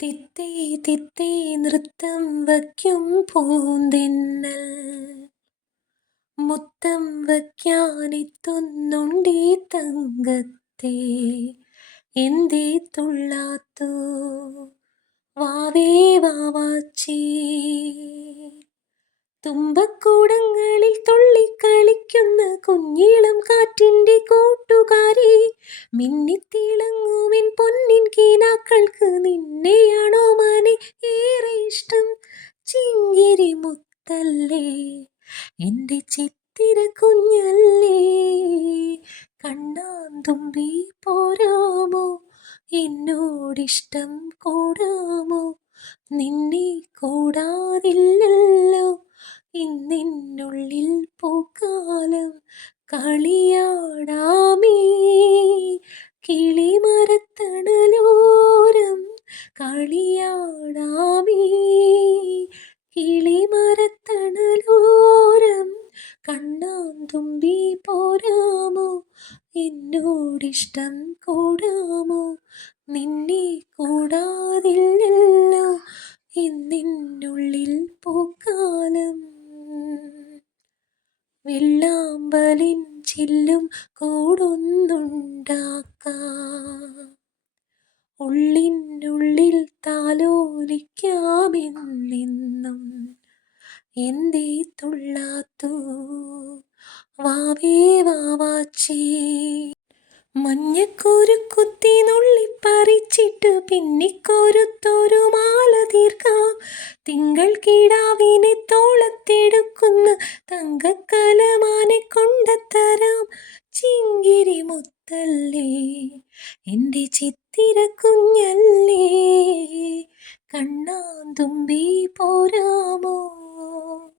തിത്തേ തിത്തേ നൃത്തം വയ്ക്കും പൂന്തെന്നൽ മുത്തം വയ്ക്കാനെത്തുന്നുണ്ടീ തങ്കത്തേ എന്തേ തുള്ളാത്തോ വാവേ വാവാച്ചി. തുമ്പക്കൂടങ്ങളിൽ തുള്ളിക്കളിക്കുന്ന കുഞ്ഞിളം കാറ്റിൻ്റെ കൂട്ടുകാരി, മിന്നിത്തിളങ്ങുവിൻ പൊന്നിൻ കിനാക്കൾക്ക് നിന്നെയാണോ മനെ ഏറെ ഇഷ്ടം. ചിങ്കിരി മുത്തല്ലേ എൻ്റെ ചിത്തിര കുഞ്ഞല്ലേ, കണ്ണാന്തുമ്പി പോരാമോ എന്നോടിഷ്ടം കൂടാമോ. നിന്നെ കൂടാതില്ലല്ലോ ഇന്നെന്നുള്ളിൽ പൂക്കാലം. കളിയാടാമീ കിളിമരത്തണലോരം, കളിയാടാമീ കിളിമരത്തണലോരം. കണ്ണാന്തുമ്പി പോരാമോ എന്നോടിഷ്ടം കൂടാമോ. നിന്നെ കൂടാതില്ലല്ലോ ഇന്നെന്നുള്ളിൽ പൂക്കാലം. വെള്ളാമ്പലിൻ ചില്ലും കൂടൊന്നുണ്ടാക്കാം, ഉള്ളിനുള്ളിൽ താലോലിക്കാമെന്നെന്നും. എന്തേ തുള്ളാത്തോ വാവേ വാവാച്ചി. മഞ്ഞക്കുരുക്കുത്തി നുള്ളിപ്പറിച്ചിട്ട് പിന്നിക്കോരുത്തൊരു മാല തീർക്കാം. തിങ്കൾ കിടാവിനെ തോളത്തെടുക്കുന്ന തങ്കക്കലമാനെ കൊണ്ടത്തരാം. ചിങ്കിരി മുത്തല്ലേ എൻ്റെ ചിത്തിര കുഞ്ഞല്ലേ, കണ്ണാന്തുമ്പി പോരാ